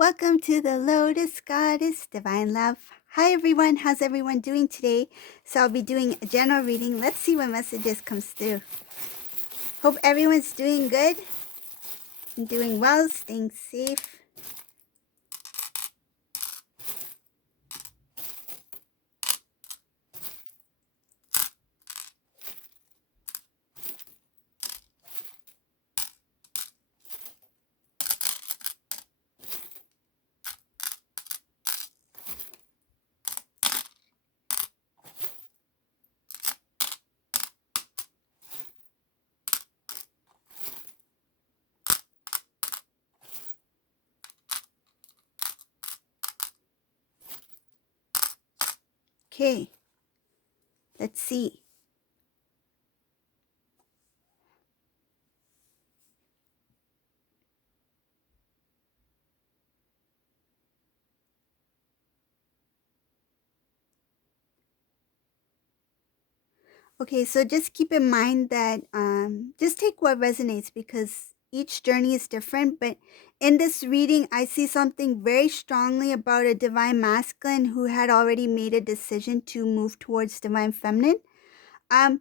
Welcome to the Lotus Goddess Divine Love. Hi everyone, how's everyone doing today? So I'll be doing a general reading. Let's see what messages comes through. Hope everyone's doing good and doing well, staying safe. Okay, let's see. Okay, so just keep in mind that just take what resonates because each journey is different. But in this reading, I see something very strongly about a divine masculine who had already made a decision to move towards divine feminine. Um,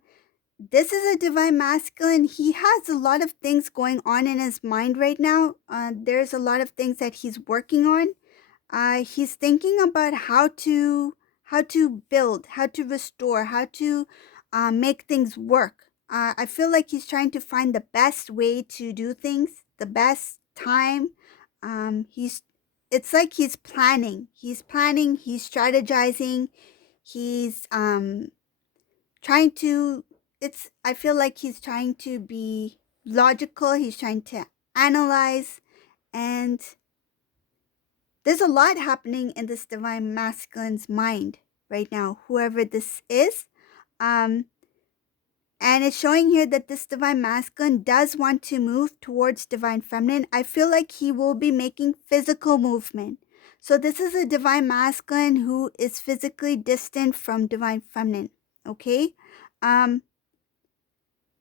this is a divine masculine. He has a lot of things going on in his mind right now. There's a lot of things that he's working on. He's thinking about how to build, how to restore, how to make things work. I feel like he's trying to find the best way to do things, the best time. He's it's like he's planning. He's planning. He's strategizing. He's trying to. I feel like he's trying to be logical. He's trying to analyze and there's a lot happening in this divine masculine's mind right now, whoever this is. Um, and it's showing here that this divine masculine does want to move towards divine feminine. I feel like he will be making physical movement. So this is a divine masculine who is physically distant from divine feminine. Okay?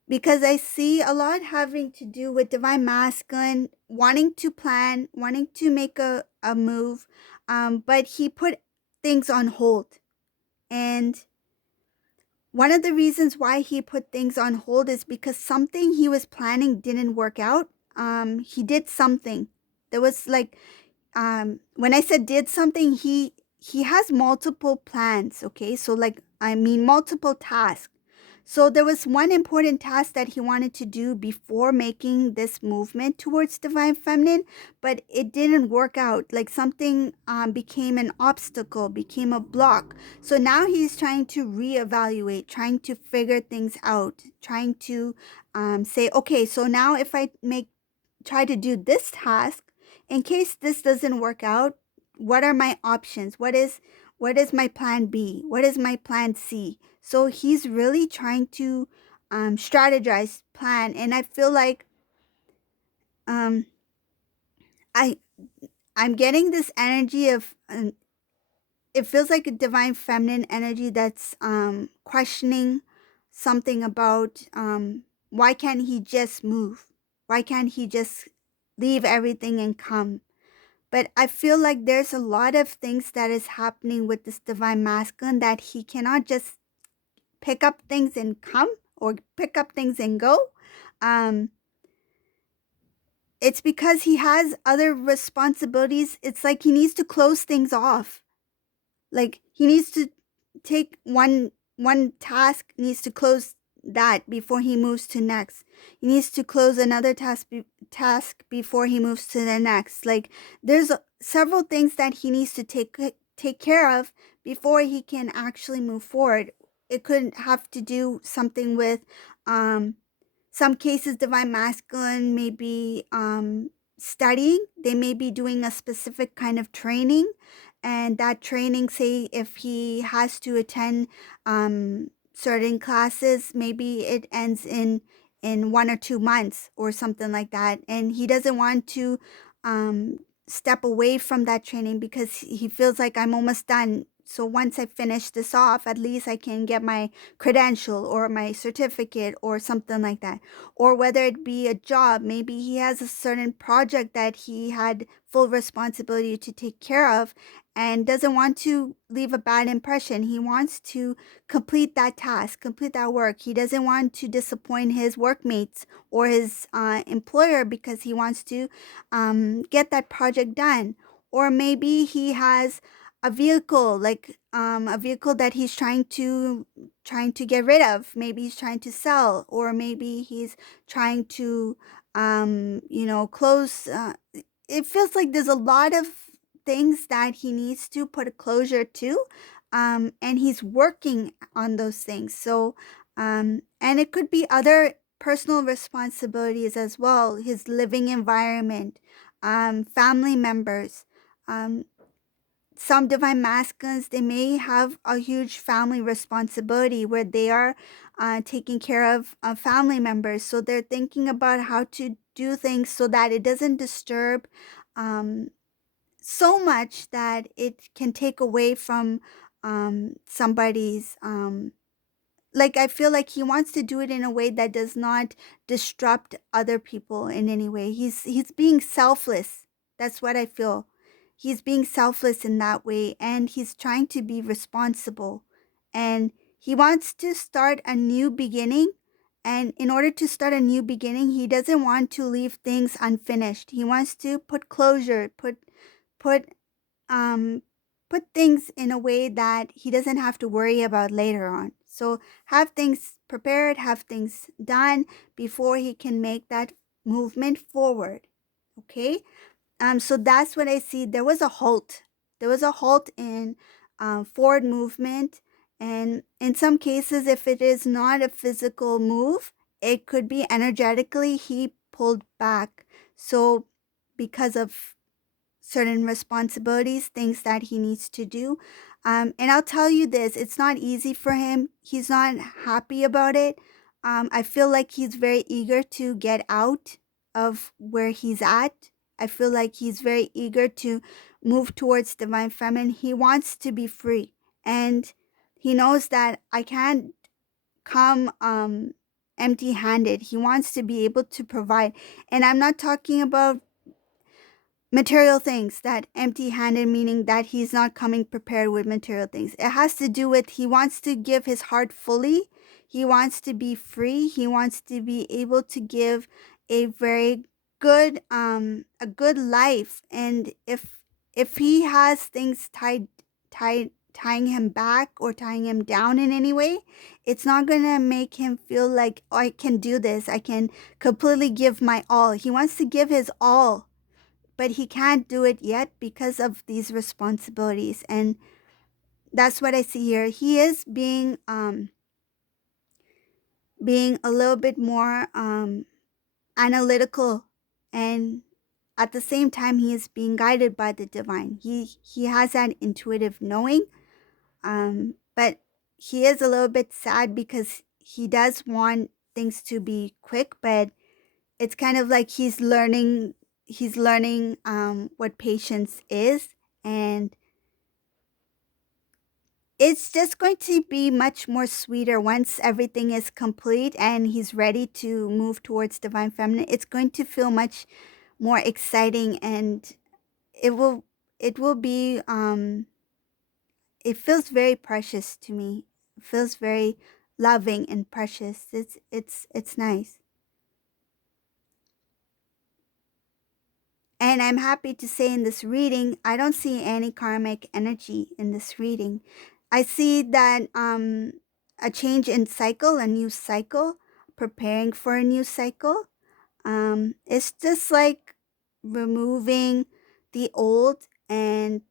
Because I see a lot having to do with divine masculine wanting to plan, wanting to make a move, but he put things on hold. And one of the reasons why he put things on hold is because something he was planning didn't work out. He did something. There was like when I said did something, he has multiple plans, okay? So like I mean multiple tasks. So there was one important task that he wanted to do before making this movement towards divine feminine, but it didn't work out. Like something became an obstacle, became a block. So now he's trying to reevaluate, trying to figure things out, trying to say, okay, so now if I try to do this task, in case this doesn't work out, what are my options? What is my plan B? What is my plan C? So he's really trying to strategize, plan, and I feel like um, I I'm getting this energy of it feels like a divine feminine energy that's questioning something about why can't he just move? Why can't he just leave everything and come? But I feel like there's a lot of things that is happening with this divine masculine that he cannot just pick up things and come or pick up things and go. Um, it's because he has other responsibilities. It's like he needs to close things off. Like he needs to take one task, needs to close that before he moves to next. He needs to close another task before he moves to the next. Like there's several things that he needs to take care of before he can actually move forward. It could have to do something with some cases divine masculine may be studying. They may be doing a specific kind of training, and that training, say if he has to attend certain classes, maybe it ends in 1 or 2 months or something like that, and he doesn't want to step away from that training because he feels like I'm almost done, So once I finish this off, at least I can get my credential or my certificate or something like that. Or whether it be a job, maybe he has a certain project that he had full responsibility to take care of and doesn't want to leave a bad impression. He wants to complete that task, complete that work. He doesn't want to disappoint his workmates or his employer because he wants to get that project done. Or maybe he has a vehicle, like a vehicle that he's trying to get rid of. Maybe he's trying to sell, or maybe he's trying to close. It feels like there's a lot of things that he needs to put a closure to, and he's working on those things. So and it could be other personal responsibilities as well, his living environment, family members. um, some divine masculines, they may have a huge family responsibility where they are taking care of family members, so they're thinking about how to do things so that it doesn't disturb um, so much that it can take away from somebody's like, I feel like he wants to do it in a way that does not disrupt other people in any way. He's being selfless. That's what I feel. He's being selfless in that way, and he's trying to be responsible. And he wants to start a new beginning. And in order to start a new beginning, he doesn't want to leave things unfinished. He wants to put closure, put um, put things in a way that he doesn't have to worry about later on. So have things prepared, have things done before he can make that movement forward. Okay. So that's what I see. There was a halt. There was a halt in forward movement. And in some cases, if it is not a physical move, it could be energetically he pulled back. So because of certain responsibilities, things that he needs to do. And I'll tell you this, it's not easy for him. He's not happy about it. I feel like he's very eager to get out of where he's at. I feel like he's very eager to move towards divine feminine. He wants to be free. And he knows that I can't come empty handed. He wants to be able to provide. And I'm not talking about material things, that empty handed, meaning that he's not coming prepared with material things. It has to do with he wants to give his heart fully. He wants to be free. He wants to be able to give a very good a good life. And if he has things tying him back or tying him down in any way, it's not going to make him feel like, oh, I can do this, I can completely give my all. He wants to give his all, but he can't do it yet because of these responsibilities. And that's what I see here. He is being a little bit more analytical, and at the same time he is being guided by the divine. He has that intuitive knowing, but he is a little bit sad because he does want things to be quick, but it's kind of like he's learning what patience is. And it's just going to be much more sweeter once everything is complete and he's ready to move towards divine feminine. It's going to feel much more exciting, and it will it will be it feels very precious to me. It feels very loving and precious. It's nice. And I'm happy to say in this reading, I don't see any karmic energy in this reading. I see that a change in cycle, a new cycle, preparing for a new cycle. It's just like removing the old and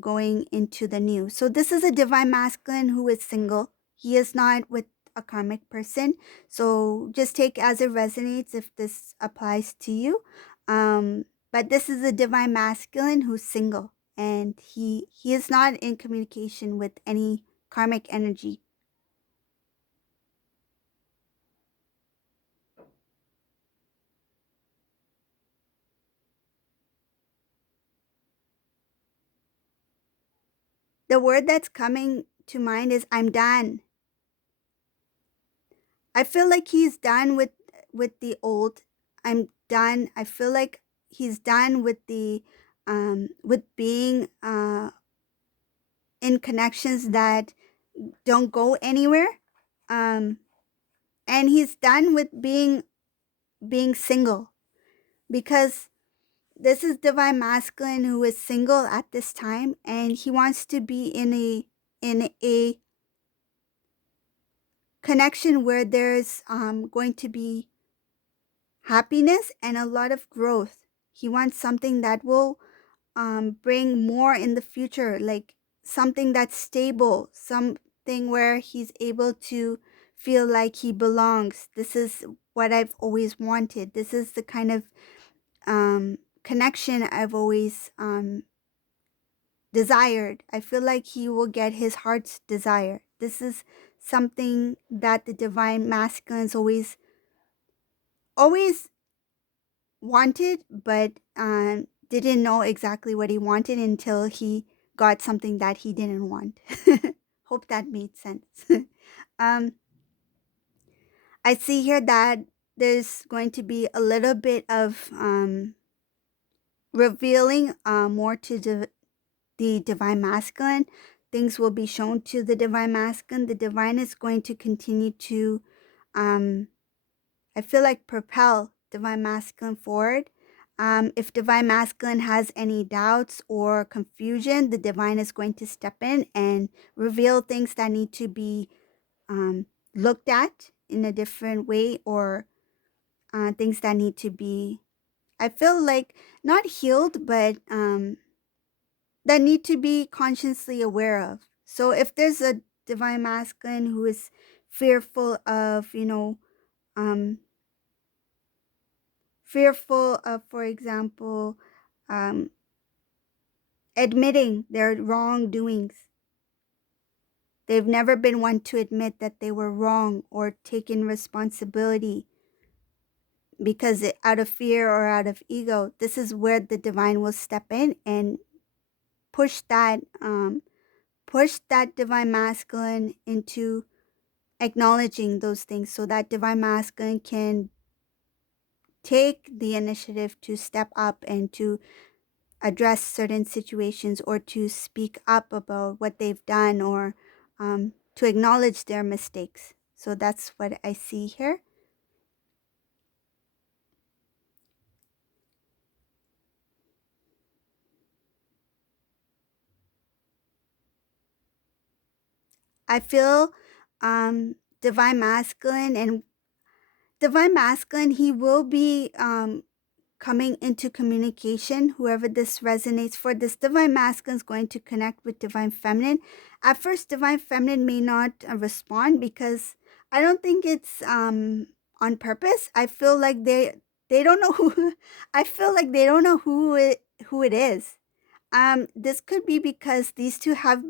going into the new. So this is a divine masculine who is single. He is not with a karmic person. So just take as it resonates if this applies to you. But this is a divine masculine who's single, and he is not in communication with any karmic energy. The word that's coming to mind is I'm done. I feel like he's done with the old. I'm done. I feel like he's done with being in connections that don't go anywhere. Um and he's done with being single, because this is divine masculine who is single at this time, and he wants to be in a connection where there's going to be happiness and a lot of growth. He wants something that will bring more in the future, like something that's stable, something where he's able to feel like he belongs. This is what I've always wanted. This is the kind of connection I've always desired. I feel like he will get his heart's desire. This is something that the divine masculines always wanted, but didn't know exactly what he wanted until he got something that he didn't want. Hope that made sense. um, I see here that there's going to be a little bit of revealing more to the divine masculine. Things will be shown to the divine masculine. The divine is going to continue to, um, I feel like, propel divine masculine forward. If divine masculine has any doubts or confusion, the divine is going to step in and reveal things that need to be looked at in a different way, or things that need to be, I feel like, not healed, but that need to be consciously aware of. So if there's a divine masculine who is fearful of, um, fearful of, for example, um, admitting their wrongdoings. They've never been one to admit that they were wrong or taken responsibility out of fear or out of ego. This is where the divine will step in and push that divine masculine into acknowledging those things, so that divine masculine can take the initiative to step up and to address certain situations, or to speak up about what they've done, or to acknowledge their mistakes. So that's what I see here. I feel divine masculine and divine masculine, he will be coming into communication. Whoever this resonates for, this divine masculine is going to connect with divine feminine. At first, divine feminine may not respond, because I don't think it's on purpose. I feel like they don't know who. I feel like they don't know who it is. This could be because these two have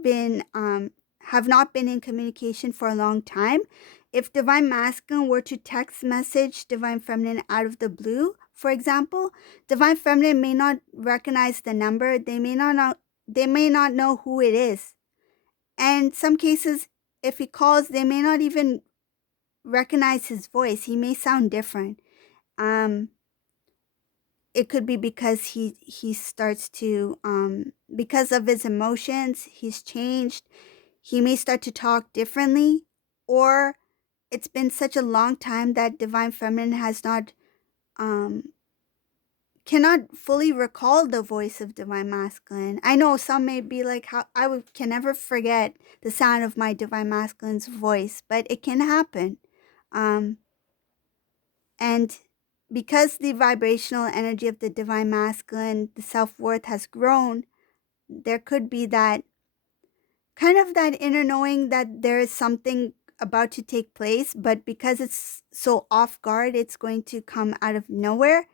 not been in communication for a long time. If divine masculine were to text message divine feminine out of the blue, for example, divine feminine may not recognize the number. They may not know who it is. And some cases, if he calls, they may not even recognize his voice. He may sound different. Um, it could be because he starts to because of his emotions, he's changed. He may start to talk differently, or it's been such a long time that divine feminine has not um cannot fully recall the voice of divine masculine. I know some may be like, how can never forget the sound of my divine masculine's voice, but it can happen. um and because the vibrational energy of the divine masculine, the self-worth has grown, there could be that kind of that inner knowing that there is something about to take place, but because it's so off guard, it's going to come out of nowhere.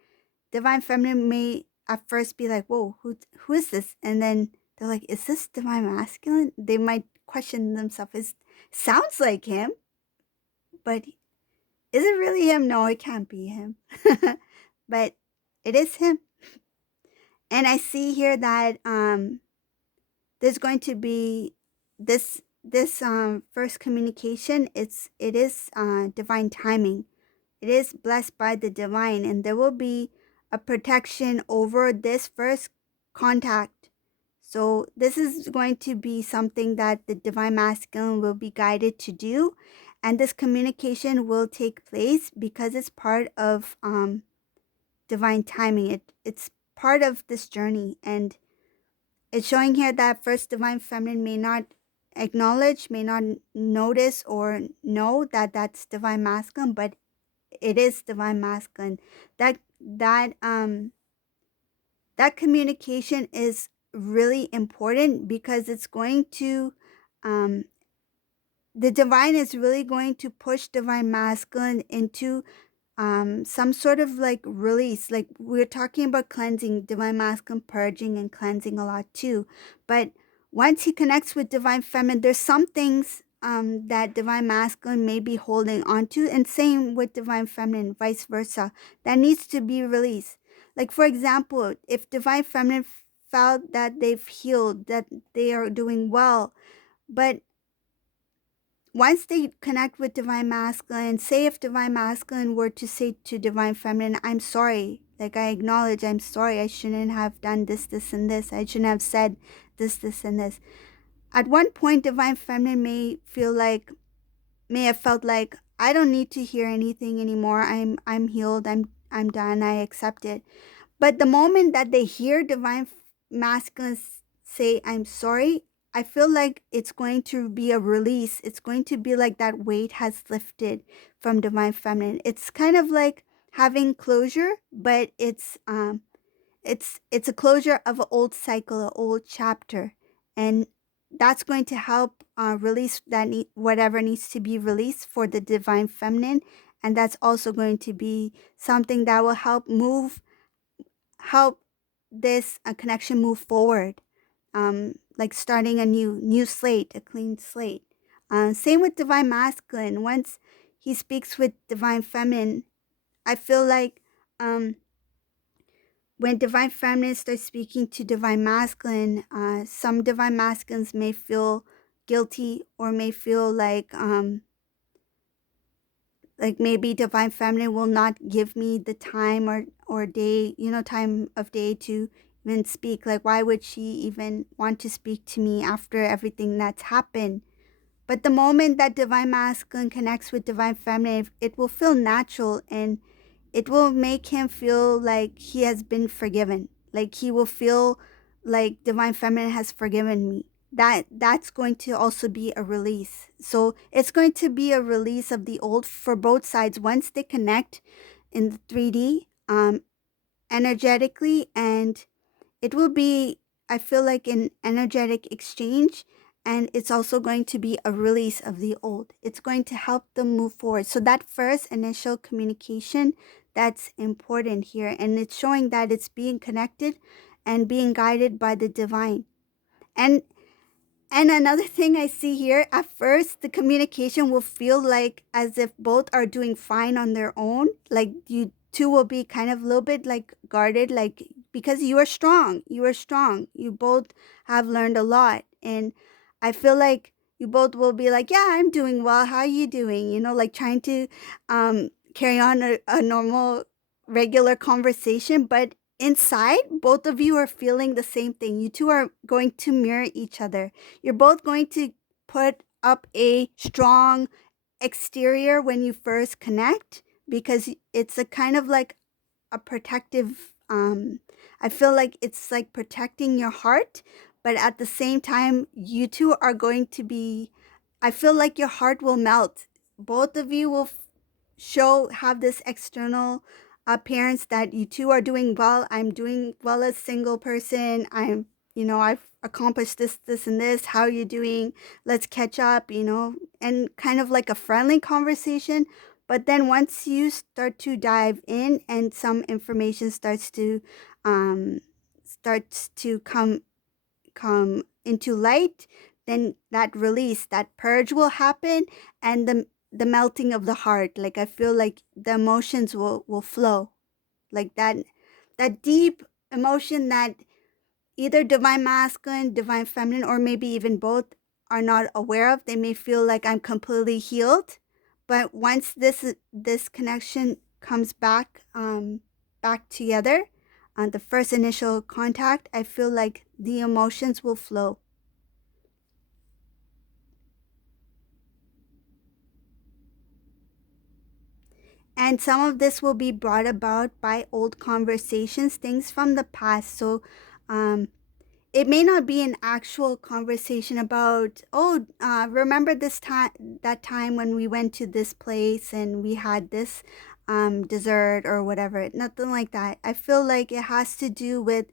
Divine feminine may at first be like, whoa, who is this? And then they're like, is this divine masculine? They might question themselves. It sounds like him, but is it really him? No, it can't be him. But it is him. And I see here that there's going to be this first communication, it is divine timing. It is blessed by the divine, and there will be a protection over this first contact. So this is going to be something that the divine masculine will be guided to do, and this communication will take place because it's part of divine timing. It's part of this journey, and it's showing here that first divine feminine may not acknowledge, may not notice or know that that's divine masculine, but it is divine masculine. That communication is really important because it's going to um the divine is really going to push divine masculine into some sort of like release. Like we're talking about cleansing, divine masculine purging and cleansing a lot too. But once he connects with divine feminine, there's some things that divine masculine may be holding on to, and same with divine feminine, vice versa, that needs to be released. Like for example, if divine feminine felt that they've healed, that they are doing well, but once they connect with divine masculine, say if divine masculine were to say to divine feminine, I'm sorry, like I acknowledge, I'm sorry, I shouldn't have done this, this, and this, I shouldn't have said this, this, and this. At one point, divine feminine may have felt like, I don't need to hear anything anymore. I'm healed. I'm done. I accept it. But the moment that they hear divine masculine say, I'm sorry, I feel like it's going to be a release. It's going to be like that weight has lifted from divine feminine. It's kind of like having closure, but it's a closure of an old cycle, an old chapter. And that's going to help release whatever needs to be released for the divine feminine. And that's also going to be something that will help this connection move forward, like starting a new slate, a clean slate. Same with divine masculine. Once he speaks with divine feminine, I feel like when divine feminine starts speaking to divine masculine, some divine masculines may feel guilty or may feel like maybe divine feminine will not give me the time or day, time of day to even speak. Like why would she even want to speak to me after everything that's happened? But the moment that divine masculine connects with divine feminine, it will feel natural, and it will make him feel like he has been forgiven. Like he will feel like divine feminine has forgiven me. That's going to also be a release. So it's going to be a release of the old for both sides once they connect in the 3D energetically, and it will be, I feel like, an energetic exchange, and it's also going to be a release of the old. It's going to help them move forward. So that first initial communication, that's important here, and it's showing that it's being connected and being guided by the divine. And and another thing I see here, at first, the communication will feel like as if both are doing fine on their own. Like you two will be kind of a little bit like guarded, like because you are strong. You are strong. You both have learned a lot. And I feel like you both will be like, yeah, I'm doing well. How are you doing? Like trying to carry on a normal, regular conversation. But inside, both of you are feeling the same thing. You two are going to mirror each other. You're both going to put up a strong exterior when you first connect, because it's a kind of like a protective I feel like it's like protecting your heart, but at the same time you two are going to be, I feel like your heart will melt. Both of you will have this external appearance that you two are doing well. I'm doing well as single person. I've accomplished this and this. How are you doing? Let's catch up, and kind of like a friendly conversation. But then once you start to dive in and some information um starts to come into light, then that release, that purge will happen, and the melting of the heart. Like I feel like the emotions will flow, like that deep emotion that either divine masculine, divine feminine, or maybe even both are not aware of. They may feel like I'm completely healed, but once this connection comes back together, on the first initial contact, I feel like the emotions will flow. And some of this will be brought about by old conversations, things from the past. So um, it may not be an actual conversation about, oh, remember this time, that time when we went to this place and we had this dessert or whatever. Nothing like that. I feel like it has to do with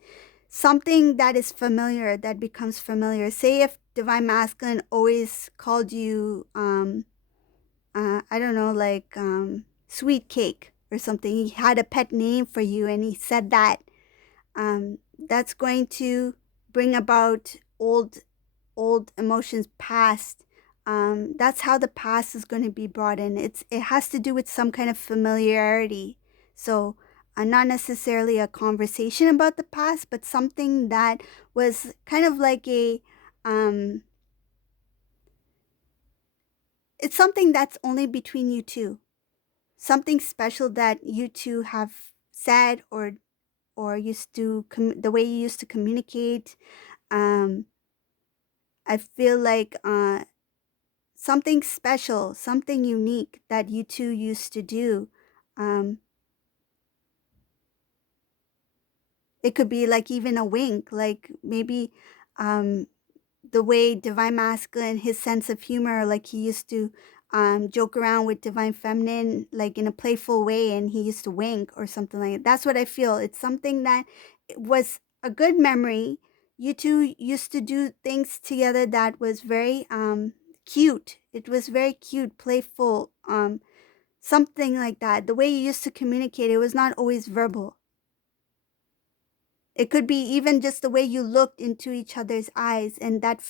something that is familiar, that becomes familiar. Say if Divine Masculine always called you, I don't know, like sweet cake or something. He had a pet name for you and he said that. That's going to bring about old emotions past. That's how the past is going to be brought in. It has to do with some kind of familiarity. So not necessarily a conversation about the past, but something that was kind of like a it's something that's only between you two. Something special that you two have said or used to the way you used to communicate. um I feel like something special, something unique that you two used to do. um it could be like even a wink, like maybe um the way Divine Masculine, his sense of humor, like he used to joke around with Divine Feminine, like in a playful way, and he used to wink or something like that. That's what I feel. It's something that was a good memory. You two used to do things together that was very cute. It was very cute, playful, something like that. The way you used to communicate, it was not always verbal. It could be even just the way you looked into each other's eyes, and that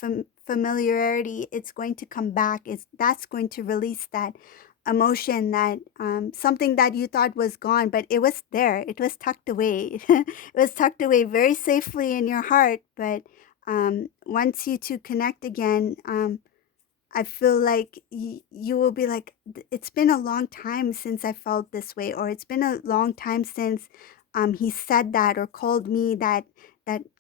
familiarity, it's going to come back. That's going to release that emotion, that something that you thought was gone, but it was there. It was tucked away. It was tucked away very safely in your heart. But once you two connect again, I feel like you will be like, it's been a long time since I felt this way, or it's been a long time since he said that or called me that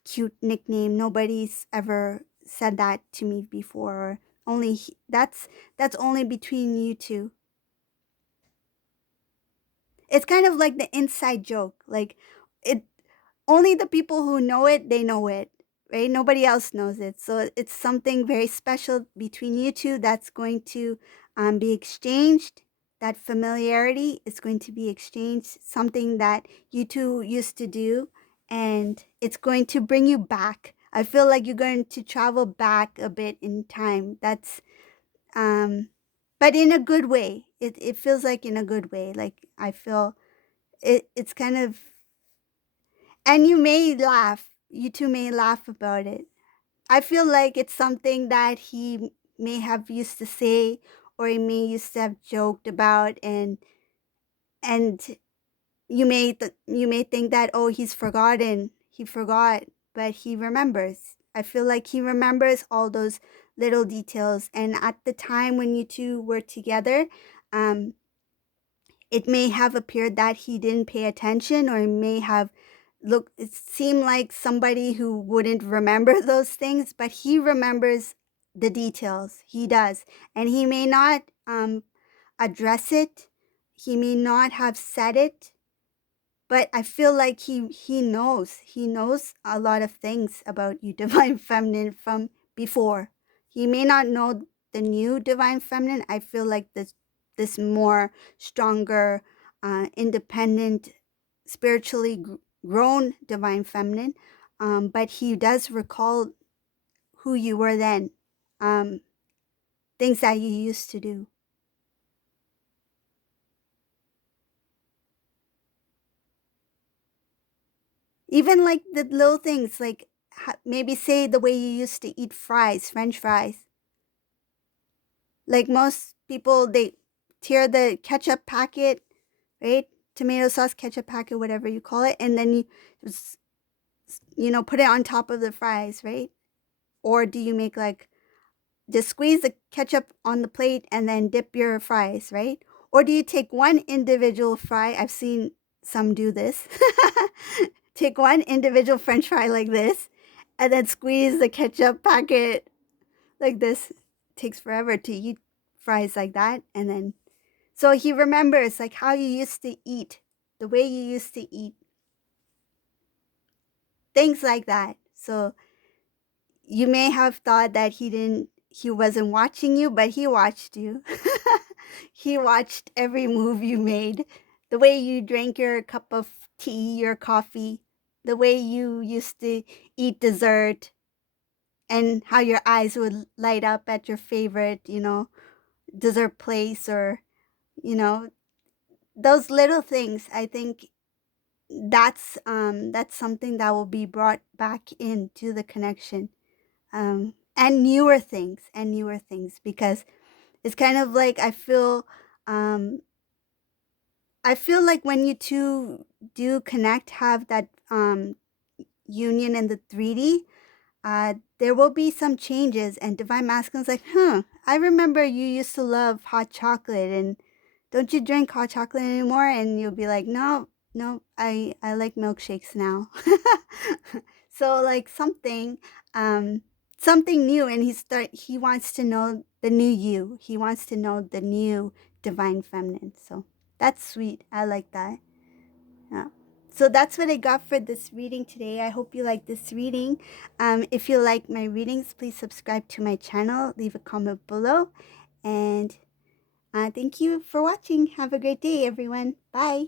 cute nickname. Nobody's ever said that to me before, or only that's only between you two. It's kind of like the inside joke. Like it only the people who know it, they know it, right? Nobody else knows it. So it's something very special between you two that's going to be exchanged. That familiarity is going to be exchanged, something that you two used to do, and it's going to bring you back. I feel like you're going to travel back a bit in time. That's um but in a good way. It feels like in a good way. Like I feel it's kind of, and you may laugh. You two may laugh about it. I feel like it's something that he may have used to say, or he may used to have joked about, and you may think that, oh, he's forgotten. He forgot, but he remembers. I feel like he remembers all those little details. And at the time when you two were together, um, it may have appeared that he didn't pay attention, or he may have looked, it seemed like somebody who wouldn't remember those things, but he remembers the details. He does. And he may not address it, he may not have said it, but I feel like he knows a lot of things about you, Divine Feminine, from before. He may not know the new Divine Feminine. I feel like this more stronger, independent, spiritually grown Divine Feminine, but he does recall who you were then, um, things that you used to do. Even like the little things, like maybe say the way you used to eat fries, French fries. Like most people, they tear the ketchup packet, right? Tomato sauce, ketchup packet, whatever you call it, and then you just, put it on top of the fries, right? Or do you make like just squeeze the ketchup on the plate and then dip your fries, right? Or do you take one individual fry? I've seen some do this. Take one individual french fry like this and then squeeze the ketchup packet like this. It takes forever to eat fries like that. And then, so he remembers like how you used to eat, the way you used to eat, things like that. So you may have thought that he wasn't watching you, but he watched you. He watched every move you made, the way you drank your cup of tea, your coffee, the way you used to eat dessert, and how your eyes would light up at your favorite, dessert place, or, you know, those little things. I think that's something that will be brought back into the connection, and newer things, because it's kind of like um, I feel like when you two do connect, have that union in the 3D, there will be some changes. And Divine Masculine's like, huh, I remember you used to love hot chocolate, and don't you drink hot chocolate anymore? And you'll be like, no, no, I like milkshakes now. So like something new, and he wants to know the new you. He wants to know the new divine feminine. So that's sweet. I like that. Yeah. So that's what I got for this reading today. I hope you like this reading. If you like my readings, please subscribe to my channel, leave a comment below, and thank you for watching. Have a great day, everyone. Bye.